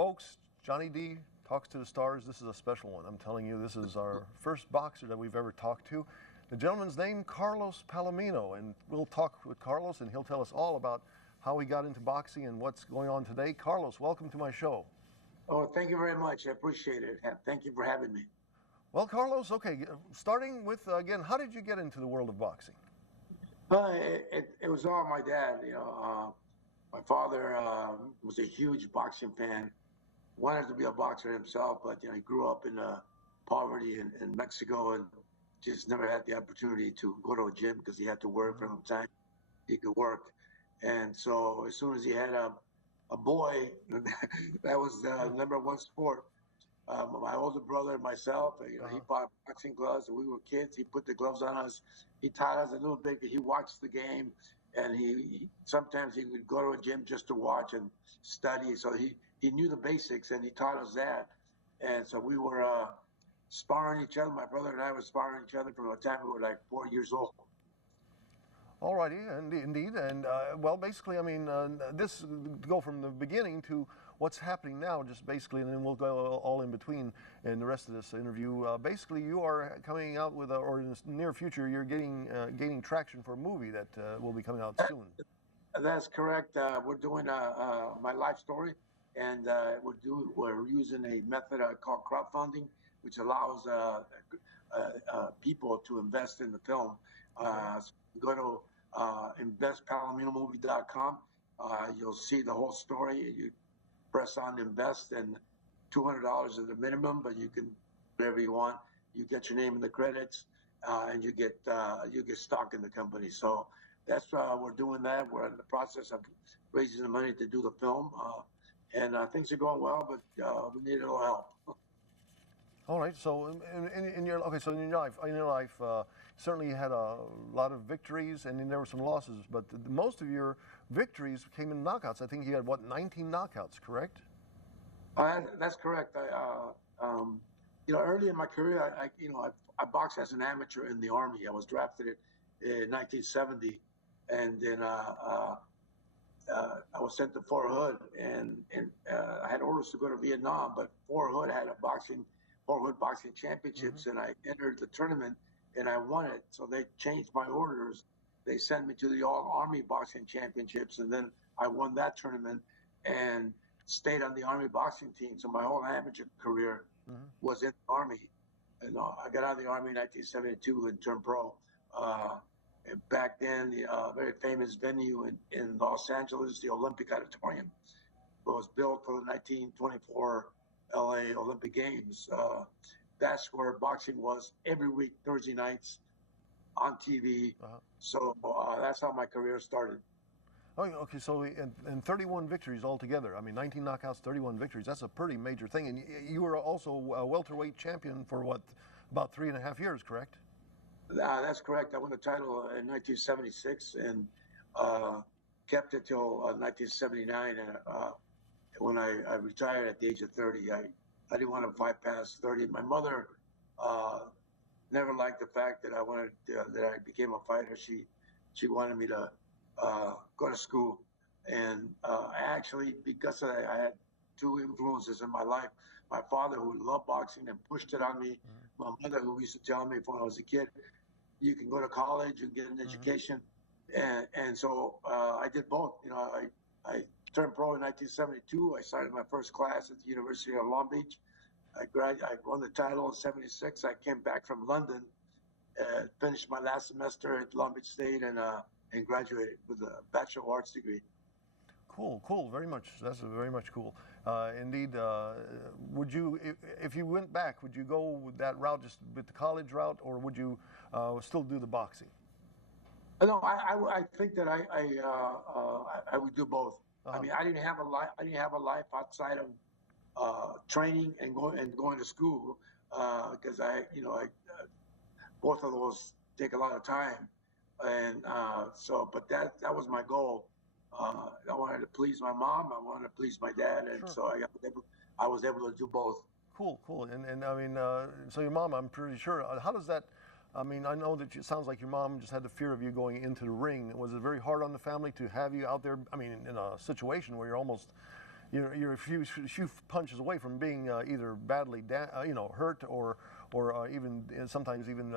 Folks, Johnny D talks to the stars. This is a special one. I'm telling you, this is our first boxer that we've ever talked to. The gentleman's name, Carlos Palomino, and we'll talk with Carlos, and he'll tell us all about how he got into boxing and what's going on today. Carlos, welcome to my show. Oh, thank you very much. I appreciate it. Thank you for having me. Well, Carlos, okay, starting with, again, how did you get into the world of boxing? It was all my dad. My father was a huge boxing fan, wanted to be a boxer himself, but he grew up in poverty in Mexico and just never had the opportunity to go to a gym because he had to work from the time he could work. And so as soon as he had a boy, that was the number one sport. My older brother and myself, he bought boxing gloves when we were kids. He put the gloves on us. He taught us a little bit. He watched the game, and sometimes he would go to a gym just to watch and study. So he knew the basics, and he taught us that. And so we were sparring each other. My brother and I were sparring each other from the time we were like 4 years old. All righty, indeed. And well, basically, I mean, this go from the beginning to what's happening now, just basically, and then we'll go all in between in the rest of this interview. Basically, you are coming out with, or in the near future, you're gaining traction for a movie that will be coming out soon. That's correct. We're doing my life story, and we're using a method called crowdfunding, which allows people to invest in the film. So go to investpalominomovie.com. You'll see the whole story. You press on invest, and $200 is the minimum, but you can whatever you want. You get your name in the credits, and you get stock in the company. So that's we're doing that. We're in the process of raising the money to do the film, and things are going well, but we need a little help. All right. So in your life, certainly you had a lot of victories, and then there were some losses. But most of your victories came in knockouts. I think you had 19 knockouts, correct? That's correct. Early in my career, I boxed as an amateur in the Army. I was drafted in 1970, and then I was sent to Fort Hood, and I had orders to go to Vietnam, but Fort Hood had Fort Hood boxing championships, and I entered the tournament and I won it. So they changed my orders. They sent me to the All Army boxing championships, and then I won that tournament and stayed on the Army boxing team. So my whole amateur career was in the Army. And I got out of the Army in 1972 and turned pro. And back then, the very famous venue in Los Angeles, the Olympic Auditorium, was built for the 1924 LA Olympic Games. That's where boxing was every week, Thursday nights on TV. So that's how my career started. Oh, okay. So in 31 victories altogether. I mean, 19 knockouts, 31 victories. That's a pretty major thing. And you were also a welterweight champion for what, about 3.5 years, correct? That's correct. I won the title in 1976 and kept it till 1979. And when I retired at the age of 30, I didn't want to fight past 30. My mother never liked the fact that that I became a fighter. She wanted me to go to school, and actually, because of that, I had two influences in my life: my father, who loved boxing and pushed it on me; my mother, who used to tell me when I was a kid, "You can go to college and get an education," and so I did both. I turned pro in 1972. I started my first class at the University of Long Beach. I won the title in '76. I came back from London, finished my last semester at Long Beach State, and graduated with a Bachelor of Arts degree. Cool, very much. That's very much cool. Indeed, would you, if you went back, would you go with that route, just with the college route, or would you still do the boxing? No, I think that I would do both. I mean, I didn't have a life outside of training and going to school because both of those take a lot of time, and but that was my goal. I wanted to please my mom, I wanted to please my dad, and so I was able to do both. Cool. And I mean, so your mom, I'm pretty sure. How does that? I mean, I know that it sounds like your mom just had the fear of you going into the ring. Was it very hard on the family to have you out there? I mean, in a situation where you're almost you're a few punches away from being either badly hurt or even sometimes even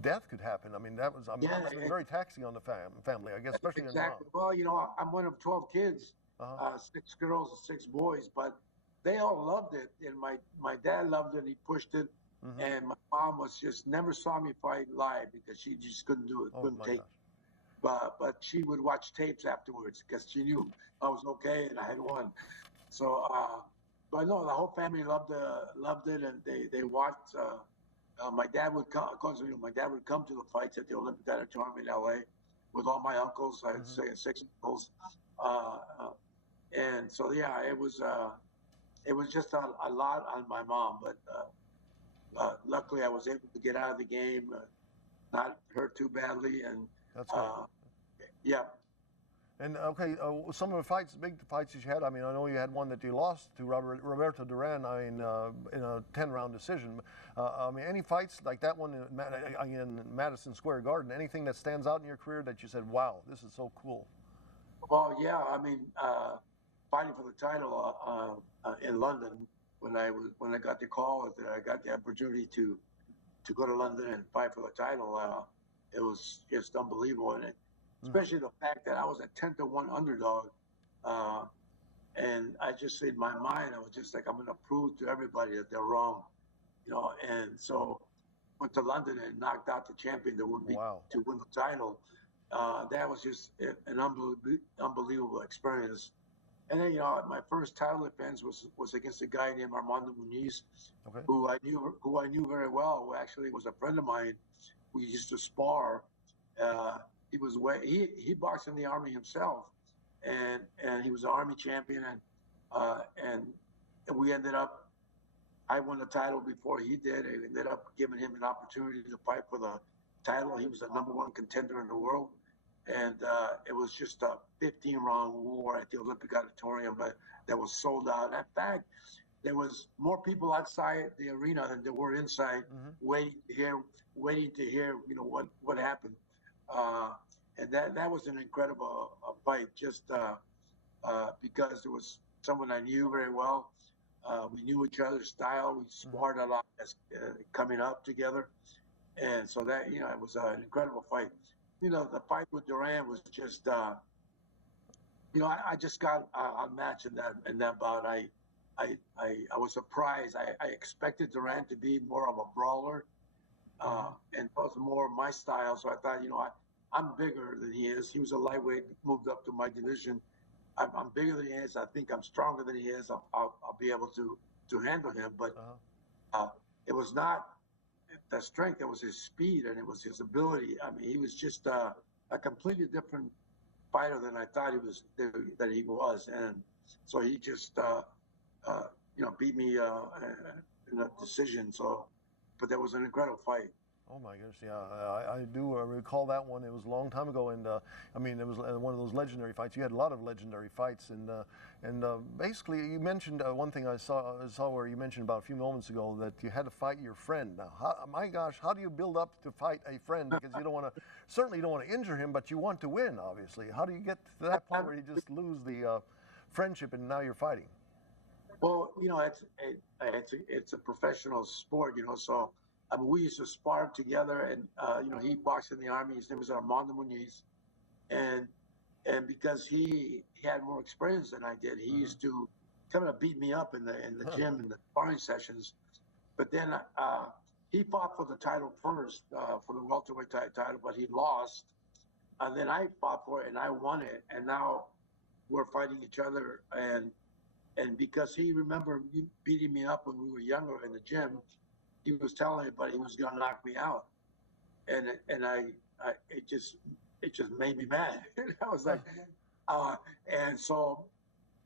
death could happen. I mean, that Yeah, must have been very taxing on the family, I guess, especially your mom. exactly. Well, I'm one of 12 kids, Uh-huh. 6 girls and 6 boys, but they all loved it. And my dad loved it. He pushed it. Hmm. And my mom was just never saw me fight live because she just couldn't do it, Oh couldn't my take it. gosh. But she would watch tapes afterwards because she knew I was okay and I had won. So, but no, the whole family loved it, and they watched. My dad would come. Of course, my dad would come to the fights at the Olympic Auditorium in LA with all my uncles. I had Hmm. 6 uncles, uh, uh, and so yeah, it was just a lot on my mom. But luckily, I was able to get out of the game, not hurt too badly, and That's good. uh, yeah. And okay, some of the fights, big fights you had. I mean, I know you had one that you lost to Roberto Duran. I mean, in a 10-round decision. I mean, any fights like that one in Madison Square Garden? Anything that stands out in your career that you said, "Wow, this is so cool"? Well, yeah. I mean, fighting for the title in London when I got the call that I got the opportunity to go to London and fight for the title. It was just unbelievable, and Hmm. especially the fact that I was a 10-1 underdog. Uh, and I just, in my mind, I was just like, I'm going to prove to everybody that they're wrong, And so went to London and knocked out the champion Wow. to win the title. That was just an unbelievable experience. And then, my first title defense was against a guy named Armando Muniz, Okay. who I knew very well, who actually was a friend of mine. We used to spar. Uh, he boxed in the army himself, and he was an army champion, and we ended up. I won the title before he did, and ended up giving him an opportunity to fight for the title. He was the #1 contender in the world, and it was just a 15-round war at the Olympic Auditorium, but that was sold out. In fact, there was more people outside the arena than there were inside, Hmm. waiting to hear, what happened. Uh, and that was an incredible fight, just because it was someone I knew very well. We knew each other's style. We Hmm. sparred a lot as coming up together, and so that it was an incredible fight. The fight with Duran was just I just got a match in that bout. I was surprised. I expected Durant to be more of a brawler, Hmm. and was more my style. So I thought, I'm bigger than he is. He was a lightweight, moved up to my division. I'm bigger than he is. I think I'm stronger than he is. I'll be able to handle him. But Uh-huh. uh, it was not the strength. It was his speed and it was his ability. I mean, he was just a completely different fighter than I thought that he was, and so he just uh, beat me in a decision. So, but that was an incredible fight. Oh my goodness, yeah, I do recall that one. It was a long time ago, and I mean, it was one of those legendary fights. You had a lot of legendary fights, and basically, you mentioned one thing I saw where you mentioned about a few moments ago that you had to fight your friend. Now, my gosh, how do you build up to fight a friend? Because you don't want to, certainly you don't want to injure him, but you want to win, obviously. How do you get to that point where you just lose the friendship and now you're fighting? Well, it's a professional sport, So I mean, we used to spar together, and he boxed in the army. His name was Armando Muniz, and because he had more experience than I did, he Hmm. used to kind of beat me up in the gym in the sparring sessions. But then he fought for the title first, for the welterweight title, but he lost. And then I fought for it and I won it. And now we're fighting each other. And because he remembered beating me up when we were younger in the gym, he was telling everybody he was going to knock me out. And it just made me mad. I was like, uh, and so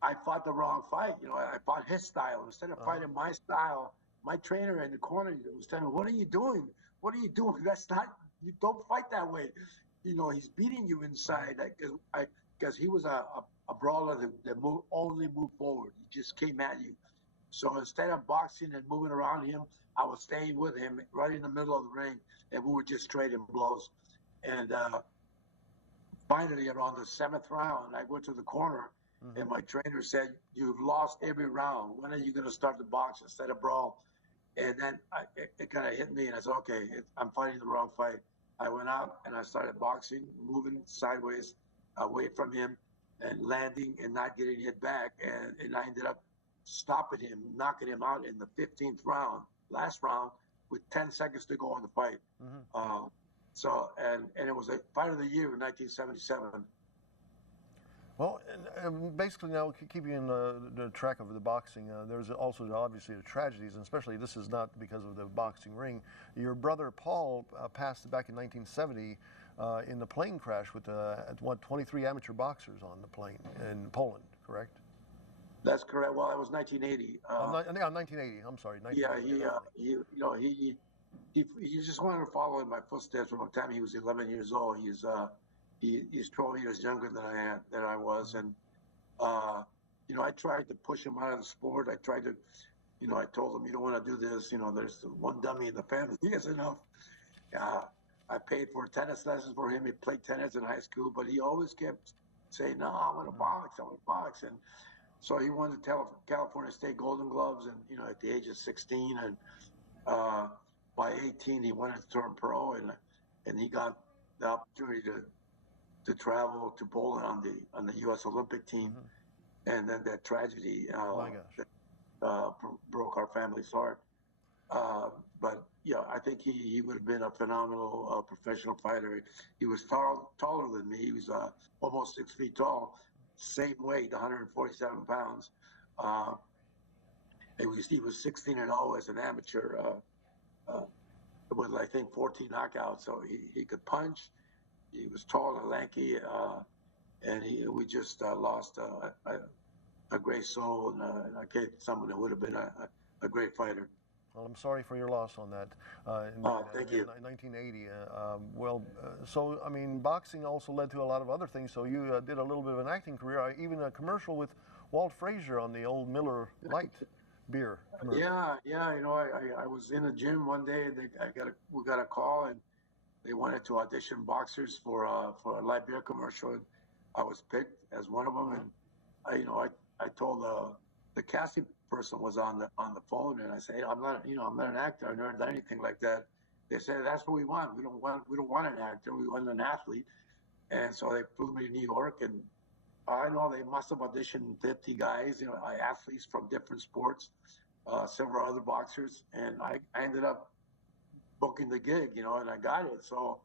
I fought the wrong fight. I fought his style instead of Uh-huh. fighting my style. My trainer in the corner was telling me, "What are you doing? What are you doing? That's not. You don't fight that way." He's beating you Uh-huh. inside because he was a brawler that only moved forward. He just came at you. So instead of boxing and moving around him, I was staying with him right in the middle of the ring, and we were just trading blows. And finally, around the 7th round, I went to the corner And my trainer said, "You've lost every round. When are you going to start the box instead of brawl?" And then it kind of hit me, and I said, "Okay, I'm fighting the wrong fight." I went out and I started boxing, moving sideways away from him, and landing and not getting hit back. And I ended up stopping him, knocking him out in the 15th round, last round, with 10 seconds to go in the fight. And it was a fight of the year in 1977. Well, and basically now keeping in the track of the boxing, there's also obviously the tragedies, and especially this is not because of the boxing ring. Your brother Paul passed back in 1970 in the plane crash with 23 amateur boxers on the plane in Poland, correct? That's correct. Well, it was 1980. Yeah, 1980. I'm sorry. 1980, he just wanted to follow in my footsteps from the time he was 11 years old. He's 12 years younger than I was, and I tried to push him out of the sport. I tried to, I told him, "You don't want to do this. There's one dummy in the family. He has enough." I paid for tennis lessons for him. He played tennis in high school, but he always kept saying, "No, I want to box. I want to box." And so he won the California State Golden Gloves, and at the age of 16, and by 18 he wanted to turn pro, and he got the opportunity to travel to Poland on the U.S. Olympic team, and then that tragedy broke our family's heart. But yeah, I think he would have been a phenomenal professional fighter. He was taller than me. He was almost 6 feet tall, same weight, 147 pounds. He was 16-0 as an amateur with I think 14 knockouts. So he could punch. He was tall and lanky, and we just lost a great soul and someone that would have been a great fighter. Well, I'm sorry for your loss on that. Thank you. 1980. So I mean, boxing also led to a lot of other things. So you did a little bit of an acting career, even a commercial with Walt Frazier on the old Miller Lite beer commercial. Yeah. I was in the gym one day, and we got a call, and they wanted to audition boxers for a light beer commercial. And I was picked as one of them, and I told the casting person was on the phone, and I said, I'm not an actor. I've never done anything like that. They said, "That's what we want. We don't want an actor. We want an athlete." And so they flew me to New York, and I know they must have auditioned 50 guys, athletes from different sports, several other boxers, and I ended up booking the gig, and I got it. So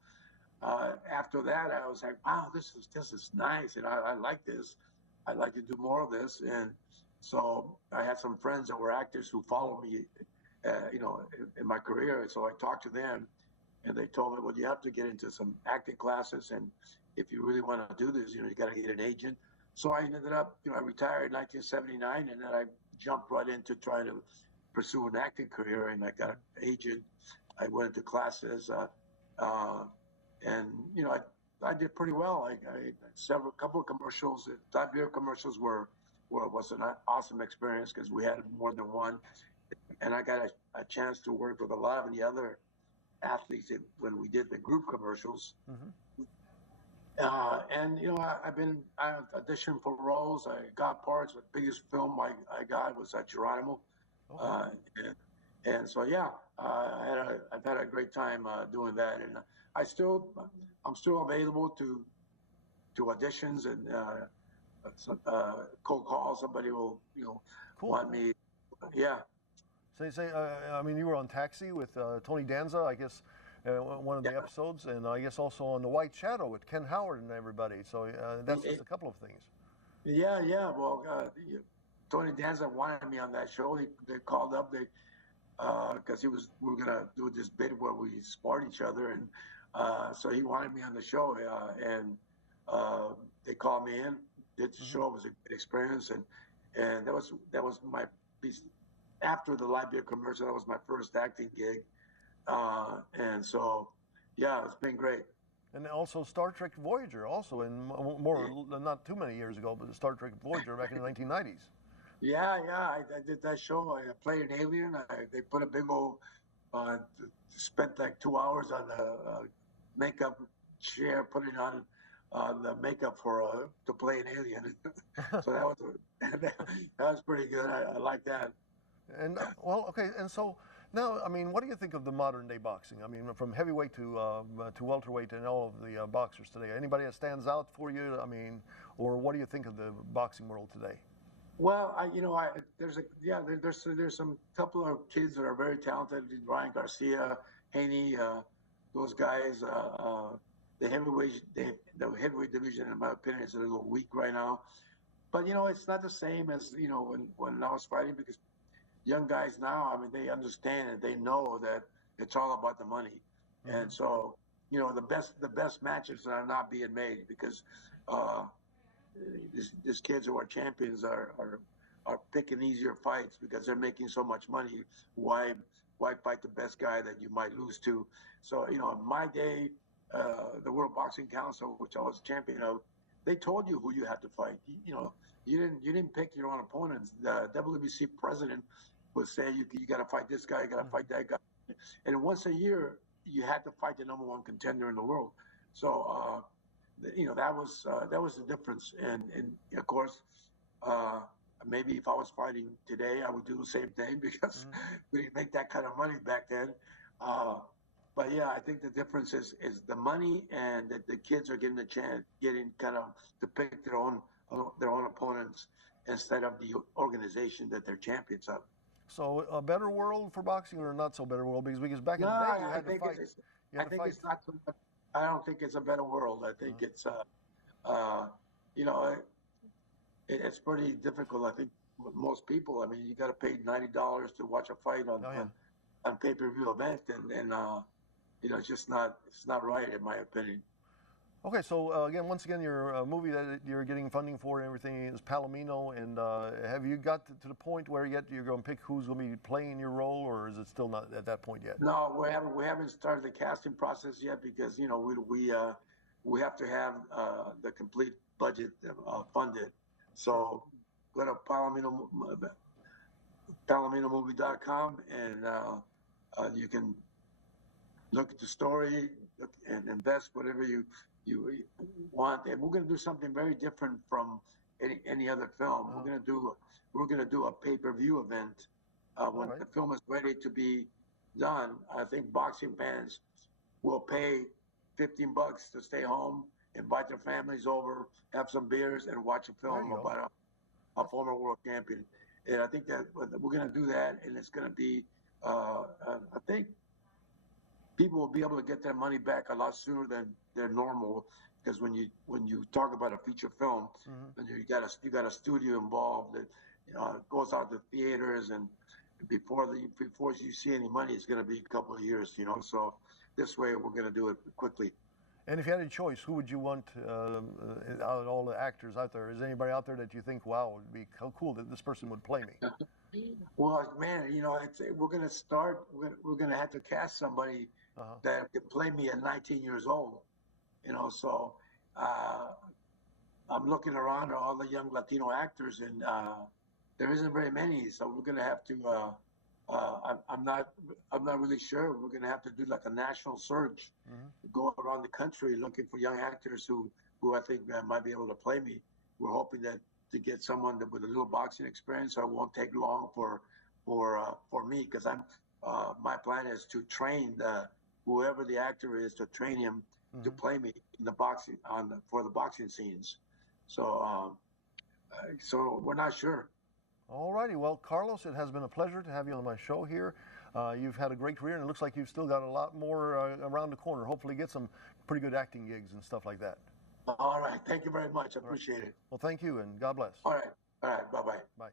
after that, I was like, "Wow, this is nice, and I like this. I'd like to do more of this." And so I had some friends that were actors who followed me, in my career. So I talked to them, and they told me, "Well, you have to get into some acting classes, and if you really want to do this, you got to get an agent." So I ended up, I retired in 1979, and then I jumped right into trying to pursue an acting career, and I got an agent. I went into classes, and I did pretty well. I couple of commercials. That beer commercials was an awesome experience because we had more than one, and I got a chance to work with a lot of the other athletes when we did the group commercials. And I auditioned for roles. I got parts. The biggest film I got was Geronimo, and so yeah, I've had a great time doing that, and I'm still available to auditions and cold call. Somebody will want me. Yeah. So you say, I mean, you were on Taxi with Tony Danza, I guess, one of the episodes, and I guess also on The White Shadow with Ken Howard and everybody. So that's just a couple of things. Yeah. Well, Tony Danza wanted me on that show. They called up, because we were gonna do this bit where we sparred each other, and so he wanted me on the show, and they called me in. Did the show. It was a good experience, and that was my piece. After the live beer commercial, that was my first acting gig, and so yeah, it's been great. And also Star Trek Voyager, also in not too many years ago, but Star Trek Voyager back in the 1990s. Yeah, I did that show. I played an alien. They put a big old, spent like 2 hours on the makeup chair, putting on the makeup for to play an alien. So that was that was pretty good. I like that. And well, okay, and so now, I mean, what do you think of the modern day boxing? I mean, from heavyweight to welterweight and all of the boxers today. Anybody that stands out for you? I mean, or what do you think of the boxing world today? Well, there's some couple of kids that are very talented. Ryan Garcia, Haney, those guys. The the heavyweight division, in my opinion, is a little weak right now. But it's not the same as when I was fighting, because young guys now, I mean, they understand and they know that it's all about the money, Mm-hmm. and so the best matches are not being made because uh, these kids who are champions are picking easier fights because they're making so much money. Why fight the best guy that you might lose to? So in my day, the World Boxing Council, which I was champion of, they told you who you had to fight. You didn't pick your own opponents. The WBC president would say you got to fight this guy, you got to fight that guy, and once a year you had to fight the number one contender in the world. So that was the difference. And of course, uh, maybe if I was fighting today, I would do the same thing because Mm-hmm. we didn't make that kind of money back then. Uh, but yeah, I think the difference is the money, and that the kids are getting a chance, getting kind of to pick their own opponents instead of the organization that they're champions of. So a better world for boxing, or not so better world? Because back in No, the day, you I had to think fight. You I had to think fight. it's not so much. I don't think it's a better world. I think it's uh, you know, it's pretty difficult. I think with most people. I mean, you got to pay $90 to watch a fight on Oh yeah. on pay-per-view event, and it's not right in my opinion. Okay, so once again, your movie that you're getting funding for and everything is Palomino, and have you got to the point where yet you're going to pick who's going to be playing your role, or is it still not at that point yet? No, we haven't started the casting process yet because we have to have the complete budget funded. Sure. So go to palomiноmovie.com, and you can look at the story and invest whatever you want. And we're going to do something very different from any other film. Uh, We're going to do a pay-per-view event all when right. the film is ready to be done. I think boxing fans will pay $15 to stay home, invite their families over, have some beers, and watch a There film you go. about a former world champion. And I think that we're going to do that, and it's going to be. I think people will be able to get their money back a lot sooner than normal, because when you talk about a feature film, Hmm. and you got a studio involved that it goes out to theaters, and before you see any money, it's going to be a couple of years. So this way we're going to do it quickly. And if you had a choice, who would you want out of all the actors out there? Is there anybody out there that you think, wow, it'd be cool that this person would play me? Well, man, we're going to start. We're going to have to cast somebody Uh-huh. that can play me at 19 years old. So uh, I'm looking around at all the young Latino actors, and there isn't very many. So we're going to have to. I'm not really sure. We're going to have to do like a national search, Hmm. go around the country looking for young actors who I think might be able to play me. We're hoping that to get someone with a little boxing experience, so it won't take long for me, because my plan is to train whoever the actor is, to train him to Hmm. play me in the boxing for the boxing scenes. So we're not sure. All righty. Well, Carlos, it has been a pleasure to have you on my show here. You've had a great career, and it looks like you've still got a lot more around the corner. Hopefully, get some pretty good acting gigs and stuff like that. All right. Thank you very much. I All right. appreciate it. Well, thank you, and God bless. All right. All right. Bye bye. Bye.